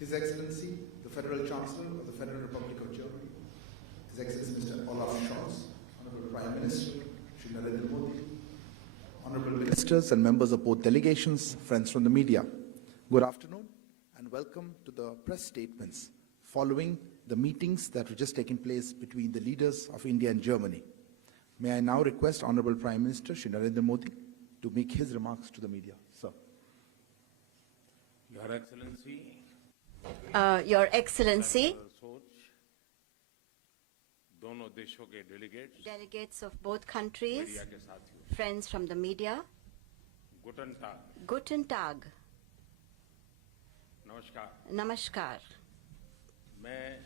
His Excellency, the Federal Chancellor of the Federal Republic of Germany, His Excellency Mr. Olaf Scholz, Honorable Prime Minister, Shri Narendra Modi, Honorable Ministers and members of both delegations, friends from the media, good afternoon and welcome to the press statements following the meetings that were just taking place between the leaders of India and Germany. May I now request Honorable Prime Minister Shri Narendra Modi to make his remarks to the media. Sir. Your Excellency, Your Excellency, दोनों देशों के delegates, delegates of both countries, media के साथियों, friends from the media, गुटन टाग, Guten Tag, नमस्कार। Namaskar. मैं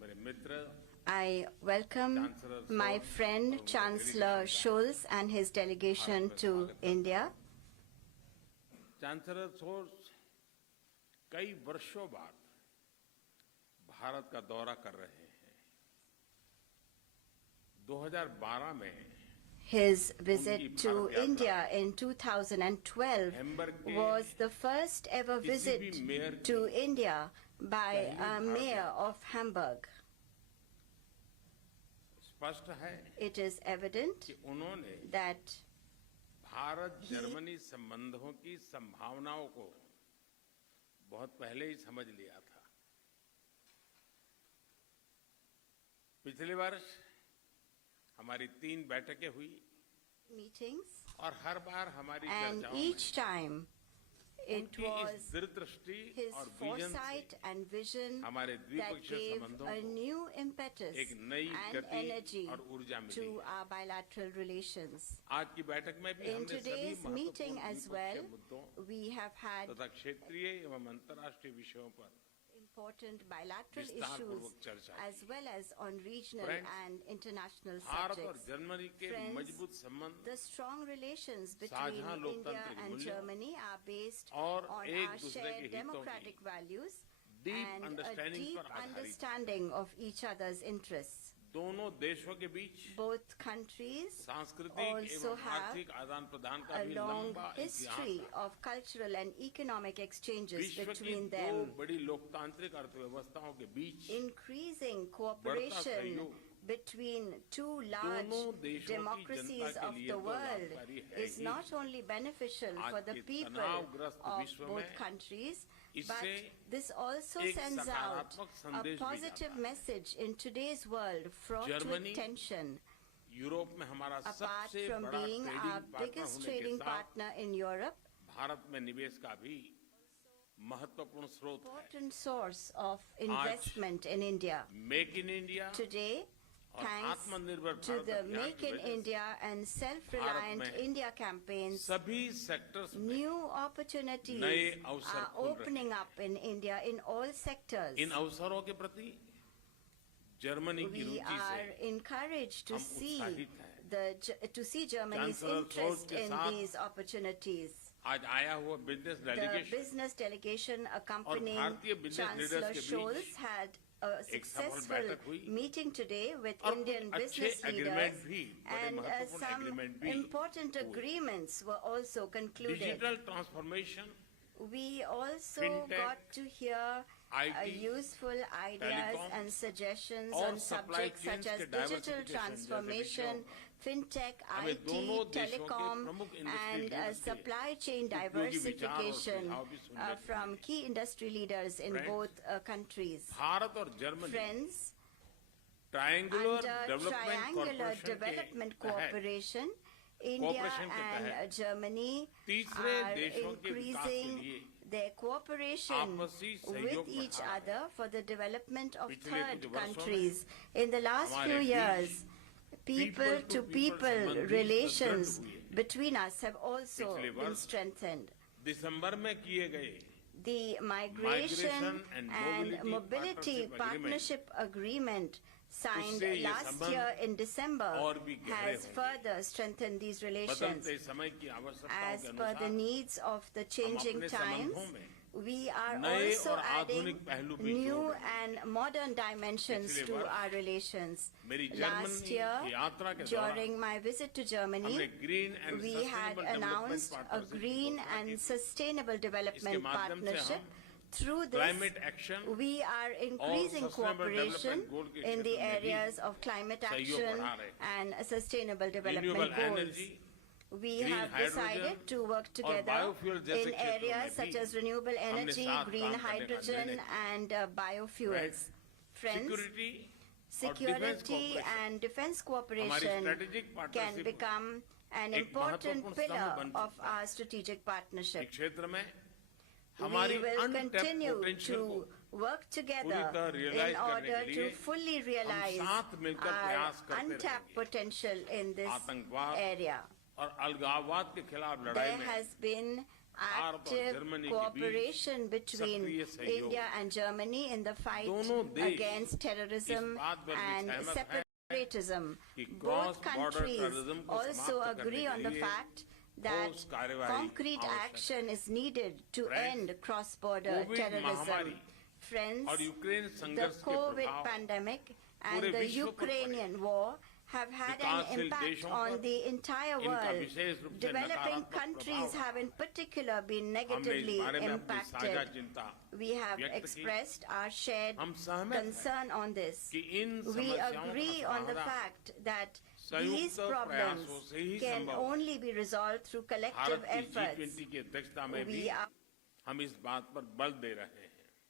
मेरे मित्र I welcome my friend Chancellor Scholz and his delegation to India. Chancellor Scholz कई वर्षों बाद भारत का दौरा कर रहे हैं। 2012 में His visit to India in 2012 was the first ever visit to India by a mayor of Hamburg. स्पष्ट है It is evident कि उन्होंने that भारत जर्मनी संबंधों की संभावनाओं को बहुत पहले ही समझ लिया था। पिछले वर्ष हमारी 3 बैठकें हुई meetings, और हर बार हमारी and चर्चाओं each time it उनकी इस was दूरदृष्टि his और विजन foresight से and vision हमारे that द्विपक्षीय gave संबंधों a को new impetus एक नई and गति energy और ऊर्जा मिली। to our bilateral relations. आज की बैठक में भी In हमने सभी today's meeting महत्वपूर्ण as well, द्विपक्षीय मुद्दों we have had तथा क्षेत्रीय एवं अंतर्राष्ट्रीय विषयों पर important bilateral विस्तारपूर्वक issues चर्चा as well as on regional Friends, and international Bharat और subjects. जर्मनी के Friends, मजबूत संबंध The strong relations between साझा India लोकतांत्रिक and मूल्यों Germany are based और on एक our दूसरे के shared हितों democratic की values deep and a understanding deep पर आधारित understanding of each other's interests. दोनों देशों के बीच Both countries सांस्कृतिक also एवं have आर्थिक आदान प्रदान का a भी long लंबा history इतिहास है। of cultural and economic exchanges विश्व की between 2 them. बड़ी लोकतांत्रिक अर्थव्यवस्थाओं के बीच Increasing cooperation सहयोग between 2 large दोनों देशों की democracies जनता के of लिए the तो world लाभकारी है is he. not only beneficial आज for the के people तनावग्रस्त of विश्व both में countries, इससे but this also एक sends out सकारात्मक a संदेश भी positive जाता है। message in today's world fraught Germany with tension. Europe में हमारा Apart सबसे from बड़ा being our trading partner biggest होने के trading साथ partner in Europe, भारत में निवेश का भी महत्वपूर्ण स्रोत है। important source of investment in India. Make in India Today, और thanks आत्मनिर्भर to भारत the अभियान Make की in वजह से India and Self-Reliant भारत में India campaigns, सभी सेक्टर्स में new opportunities नए अवसर are खुल रहे opening up in India in all sectors. इन अवसरों के प्रति जर्मनी की We रुचि are से encouraged to हम see उत्साहित हैं। to see Germany's Chancellor interest Scholz के in साथ these opportunities. आज आया हुआ business The delegation business delegation accompanying भारतीय business leaders Chancellor के बीच Scholz had a एक सफल successful बैठक हुई meeting today with और कुछ Indian अच्छे business एग्रीमेंट leaders, भी बड़े and महत्वपूर्ण some एग्रीमेंट भी important हुए। agreements were also concluded. Digital transformation We also Fintech, got to hear IT, useful ideas telecom, and suggestions और on supply subjects chains such as के digital diversification transformation, fintech, हमें IT, दोनों देशों के telecom, प्रमुख industry and leaders के supply chain उपयोगी विचार और diversification सुझाव भी सुनने को from मिले। key industry leaders in Friends, both countries. Bharat और Germany Friends, triangular under development triangular corporation development के तहत cooperation, India Cooperation के and तहत Germany तीसरे are देशों के विकास के increasing लिए their cooperation आपसी with सहयोग each बढ़ा रहे other for the development of पिछले third कुछ वर्षों में countries. In the last हमारे few बीच years, people-to-people संबंध relations सुदृढ़ हुए। between us have also पिछले been वर्ष strengthened. दिसंबर में किए गए The Migration and Mobility Partnership Agreement signed उससे ये last संबंध year in December और भी गहरे has होंगे। further strengthened these relations. बदलते समय की आवश्यकताओं As के per the अनुसार needs of the हम changing अपने times, संबंधों में we are नए also और adding आधुनिक पहलू भी new जोड़ रहे हैं। and modern dimensions पिछले to वर्ष our relations. मेरी Last जर्मनी year, की यात्रा के दौरान during my visit to हमने Germany, green and we had sustainable development announced a partnership green and sustainable development माध्यम से partnership Through this, climate action we are increasing और sustainable cooperation development goal के in the क्षेत्र में भी areas of climate सहयोग action बढ़ा रहे हैं। and sustainable development renewable goals. energy, We green have decided hydrogen to work और together biofuel जैसे in क्षेत्रों areas में such भी as renewable हमने energy, साथ green काम करने का hydrogen, निर्णय किया। and biofuels. Friends, Security और defense security cooperation and defense हमारी cooperation strategic can partnership become an एक important महत्वपूर्ण pillar स्तंभ बन of चुका है। our strategic partnership. इस क्षेत्र में We हमारी will untapped continue potential को to work together पूरी तरह in realize करने order के to लिए fully realize साथ मिलकर our प्रयास करते untapped रहेंगे। potential in this आतंकवाद area. और अलगाववाद के खिलाफ लड़ाई There में has been भारत और active जर्मनी के cooperation between सक्रिय सहयोग। India and Germany in the fight दोनों देश against terrorism इस बात पर भी and सहमत हैं separatism. कि Both cross-border countries terrorism को also समाप्त agree करने on के the लिए fact that ठोस कार्यवाही concrete आवश्यक है। action is needed to Friends, end cross-border COVID terrorism. महामारी Friends, और यूक्रेन the संघर्ष के COVID प्रभाव pandemic and पूरे the विश्व पर पड़े। Ukrainian war have had an विकासशील impact देशों on पर the entire इनका world. विशेष रूप से Developing नकारात्मक countries प्रभाव have in particular been हमने इस negatively बारे में अपनी साझा impacted. चिंता We have व्यक्त की। expressed our shared हम सहमत हैं concern on this. कि इन We समस्याओं agree का on the समाधान fact that संयुक्त these प्रयासों problems से ही can संभव है। only be resolved through collective Bharat की efforts. G20 की अध्यक्षता में भी We are हम इस बात पर बल दे रहे हैं।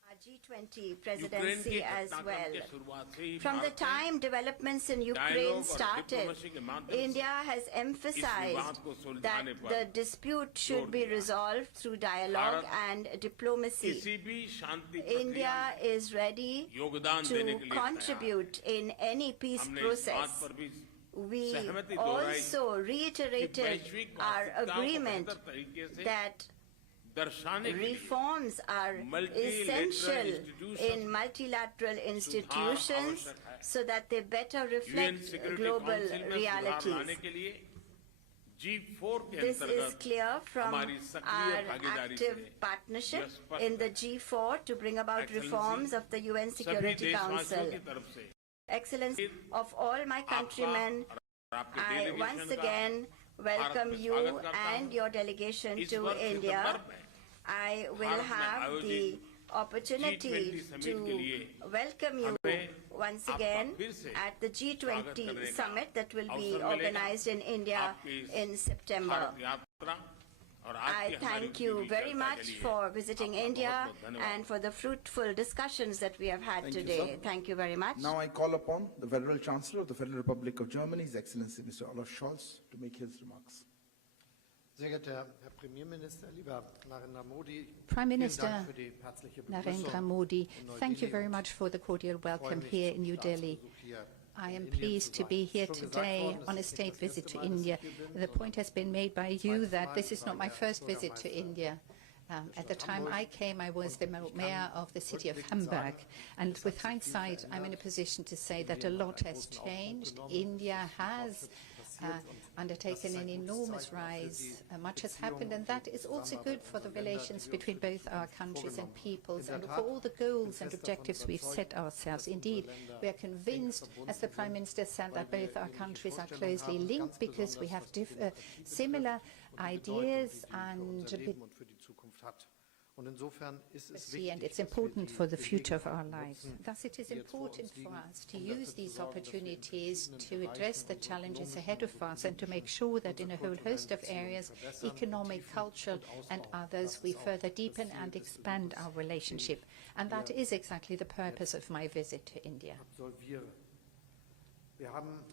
our G20 यूक्रेन की presidency as घटनाक्रम well. के शुरुआत से ही From the भारत ने time developments in Ukraine dialogue और started, diplomacy के माध्यम से India has विवाद emphasized को सुलझाने that पर the dispute should be जोर दिया। resolved through dialogue Bharat and diplomacy. किसी भी शांति प्रक्रिया India में is ready योगदान देने to के लिए तैयार है। contribute in any peace हमने इस बात process. पर भी We सहमति दोहराई also कि reiterated वैश्विक our वास्तविकताओं को agreement बेहतर तरीके से that दर्शाने के लिए reforms are Multilateral essential institutions in multilateral institutions आवश्यक है। so that they better UN reflect Security global Council में सुधार realities. लाने के लिए G4 के This is अंतर्गत clear from हमारी सक्रिय our भागीदारी active से partnership यह स्पष्ट in the है। G4 to bring about Excellency, reforms of the UN सभी Security देशवासियों Council. की तरफ से Excellency of all my countrymen, और आपके I delegation once का again welcome में you स्वागत करता and हूं। your delegation इस to वर्ष India. सितंबर में I will भारत में have the आयोजित opportunity G20 summit के to लिए welcome you हमें once आपका again फिर से at the स्वागत G20 करने का summit that will be अवसर मिलेगा। organized in India आपकी इस in September. भारत यात्रा और आज I की हमारी thank you पूरी very चर्चा के much लिए for visiting आपका India बहुत-बहुत धन्यवाद। and for the fruitful discussions that we have had Thank you, today. sir. Thank you very much. Now I call upon the Federal Chancellor of the Federal Republic of Germany, His Excellency Mr. Olaf Scholz, to make his remarks. Sehr geehrter Herr Premierminister, lieber Narendra Modi, Prime vielen Minister Dank für die herzliche Narendra Begrüßung Modi, in thank you Neu-Delhi very und much for the cordial ich freue welcome mich, here zum in New Delhi. Staatsbesuch hier I in am Indien pleased zu to be sein. here Schon gesagt today worden, es on a ist nicht state das visit erste to Mal, dass ich India. hier bin, The point has been made by you zweites that Mal. this is Ich not war my der first visit to Bürgermeister India. At the time I came, I was the mayor of the city of rückblickend Hamburg. sagen, And es with hat sich viel hindsight, I'm in a verändert. position to say that a Indien lot hat has großen Aufschwung changed. genommen. India Es ist viel has Fortschritt passiert und das undertaken ist an ein gutes enormous Zeichen auch für rise. die Much has Beziehungen happened, and und that die is also Zusammenarbeit good for the unserer Länder, relations die wir uns between für both die our Zukunft countries and vorgenommen haben. peoples, In and der for Tat, all the ich bin goals and fest davon objectives we've überzeugt, set ourselves. dass Indeed, unsere Länder we are convinced, eng as the verbunden Prime sind, Minister said, that weil wir both our ähnliche countries are Vorstellungen closely haben, linked ganz because we besonders, have was die Demokratie similar betrifft und die ideas Bedeutung, die die für and unser Leben und für die Zukunft hat. Und insofern ist es democracy, and wichtig, it's dass wir important die for the future of our Gelegenheiten lives. nutzen, Thus, it is die jetzt vor important uns for liegen, us to um use dafür zu these sorgen, dass wir in opportunities verschiedenen to Bereichen address the unserer challenges ökonomischen ahead of und us and to make politischen, sure that in a whole unsere host of kulturellen areas, Beziehungen verbessern, economic, vertiefen cultural, und and ausbauen. others, Das we ist auch further das deepen Ziel and des expand Besuches, our relationship. And that is exactly the purpose of my visit to India. absolviere. Wir haben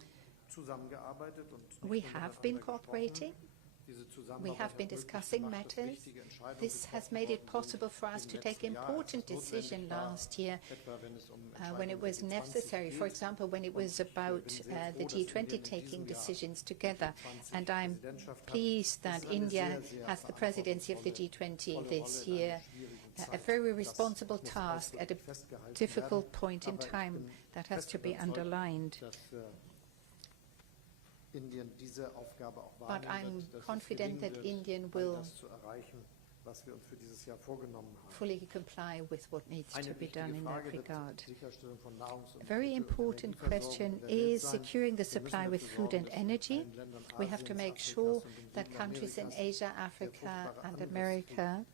zusammengearbeitet und nicht We nur have been miteinander cooperating. gesprochen. Diese We Zusammenarbeit have been hat möglich discussing gemacht, dass matters. wichtige Entscheidungen This has getroffen made it worden possible sind for us im to take letzten Jahr, als important es notwendig decisions war, last year etwa wenn es um when it Entscheidungen was der G20 necessary, for geht. example, when it Und was ich bin about sehr the froh, dass Indien G20 in taking diesem Jahr decisions die together. G20 And I'm Präsidentschaft hat. pleased Das that ist eine India sehr, sehr has the presidency of the verantwortungsvolle, G20 volle this Rolle in year. einer schwierigen A Zeit. very Das responsible muss task at a ausdrücklich festgehalten difficult werden. point in Aber ich time bin that has fest to be überzeugt, underlined. dass Indien diese Aufgabe auch But wahrnehmen I'm wird, dass es confident gelingen that wird, India all will das zu erreichen, was wir uns für dieses Jahr vorgenommen haben. fully comply with what needs to Eine be wichtige done in that Frage wird regard. die Sicherstellung von Nahrungs- und A very Mittel- und important question Energieversorgung in der Welt is sein. securing the Wir müssen supply with dafür food sorgen, and dass in energy. allen Ländern We have to Asiens, make Afrikas sure und in that countries in Südamerikas Asia, der Africa, fruchtbare and Angriffskrieg America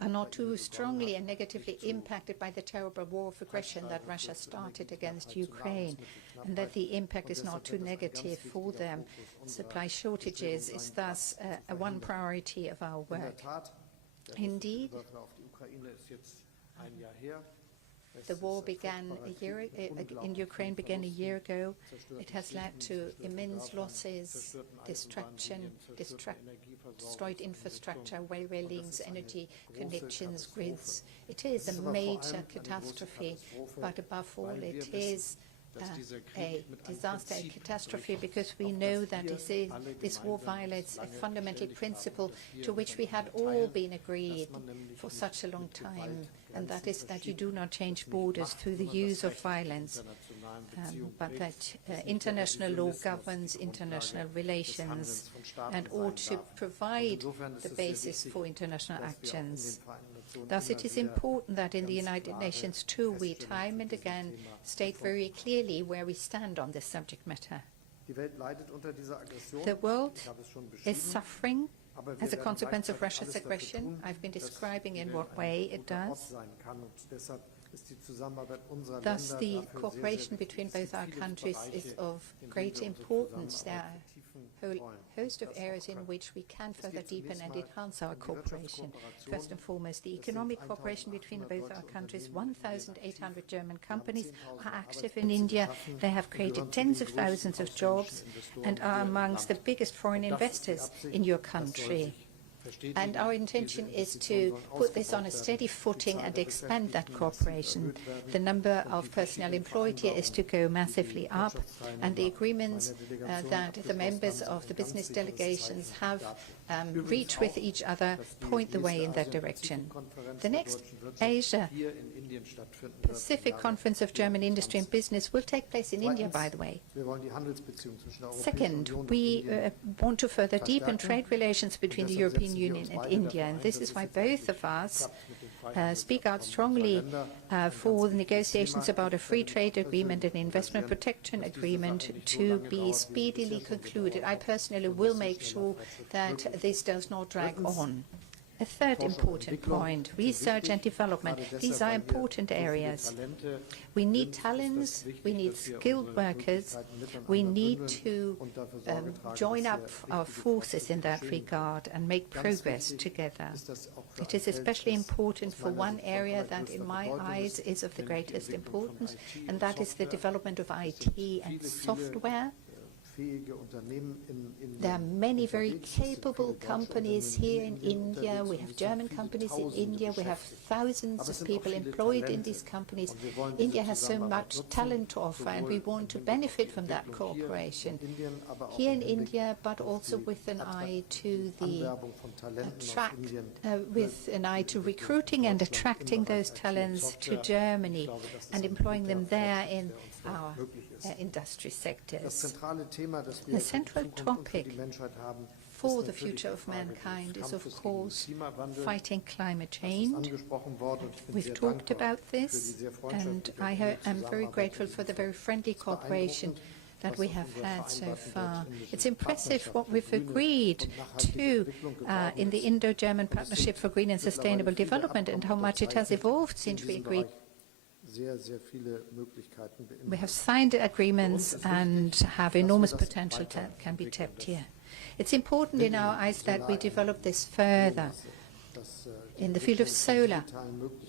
are not too strongly and negatively impacted by the terrible war of aggression that Russia started against Ukraine, and that the impact is not too negative for them. Supply shortages is thus one priority of our work. Indeed, the war began in Ukraine began a year ago. It has led to immense losses, destruction, destroyed infrastructure, railway links, energy connections, grids. It is a major catastrophe, but above all, it is a disaster, a catastrophe, because we know that this war violates a fundamental principle to which we had all been agreed for such a long time, and that is that you do not change borders through the use of violence, but that international law governs international relations and ought to provide the basis for international actions. Thus, it is important that in the United Nations, too, we time and again state very clearly where we stand on this subject matter. The world is suffering as a consequence of Russia's aggression. I've been describing in what way it does. Thus, the cooperation between both our countries is of great importance. There are a whole host of areas in which we can further deepen and enhance our cooperation. First and foremost, the economic cooperation between both our countries. 1,800 German companies are active in India. They have created tens of thousands of jobs and are amongst the biggest foreign investors in your country. And our intention is to put this on a steady footing and expand that cooperation. The number of personnel employed here is to go massively up, and the agreements that the members of the business delegations have reached with each other point the way in that direction. The next Asia Pacific Conference of German Industry and Business will take place in India, by the way. Second, we want to further deepen trade relations between the European Union and India, and this is why both of us speak out strongly for the negotiations about a free trade agreement and investment protection agreement to be speedily concluded. I personally will make sure that this does not drag on. A third important point, research and development. These are important areas. We need talents, we need skilled workers, we need to join up our forces in that regard and make progress together. It is especially important for one area that in my eyes is of the greatest importance, and that is the development of IT and software. There are many very capable companies here in India. We have German companies in India. We have thousands of people employed in these companies. India has so much talent to offer, and we want to benefit from that cooperation here in India, but also with an eye to recruiting and attracting those talents to Germany and employing them there in our industry sectors. The central topic for the future of mankind is, of course, fighting climate change. We've talked about this, and I am very grateful for the very friendly cooperation that we have had so far. It's impressive what we've agreed to in the Indo-German Partnership for Green and Sustainable Development and how much it has evolved since we agreed. We have signed agreements and have enormous potential that can be tapped here. It's important in our eyes that we develop this further in the field of solar,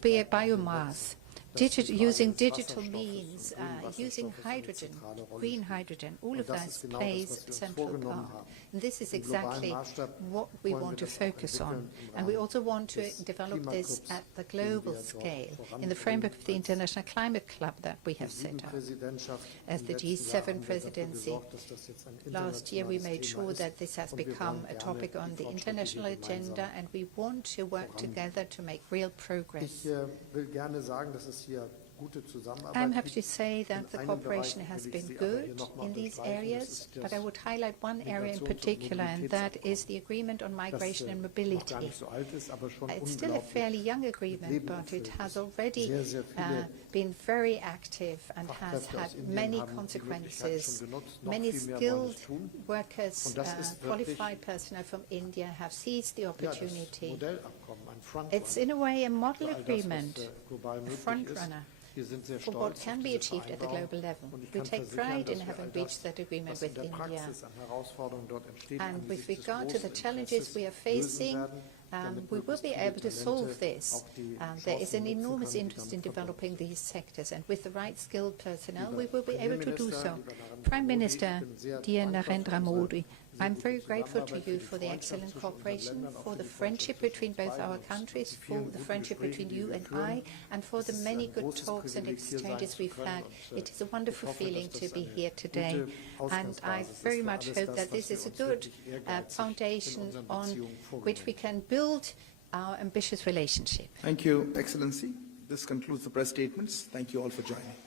biomass, using digital means, using hydrogen, green hydrogen. All of that plays a central part. And this is exactly what we want to focus on. And we also want to develop this at the global scale in the framework of the International Climate Club that we have set up. As the G7 presidency, last year we made sure that this has become a topic on the international agenda, and we want to work together to make real progress. I'm happy to say that the cooperation has been good in these areas, but I would highlight one area in particular, and that is the agreement on migration and mobility. It's still a fairly young agreement, but it has already been very active and has had many consequences. Many skilled workers, qualified personnel from India have seized the opportunity It's in a way a model agreement, a front-runner for what can be achieved at the global level. We take pride in having reached that agreement with India. And with regard to the challenges we are facing, we will be able to solve this. There is an enormous interest in developing these sectors, and with the right skilled personnel, we will be able to do so. Prime Minister, dear Narendra Modi, I'm very grateful to you for the excellent cooperation, for the friendship between both our countries, for the friendship between you and I, and for the many good talks and exchanges we've had. It is a wonderful feeling to be here today, and I very much hope that this is a good foundation on which we can build our ambitious relationship. Thank you, Excellency. This concludes the press statements. Thank you all for joining.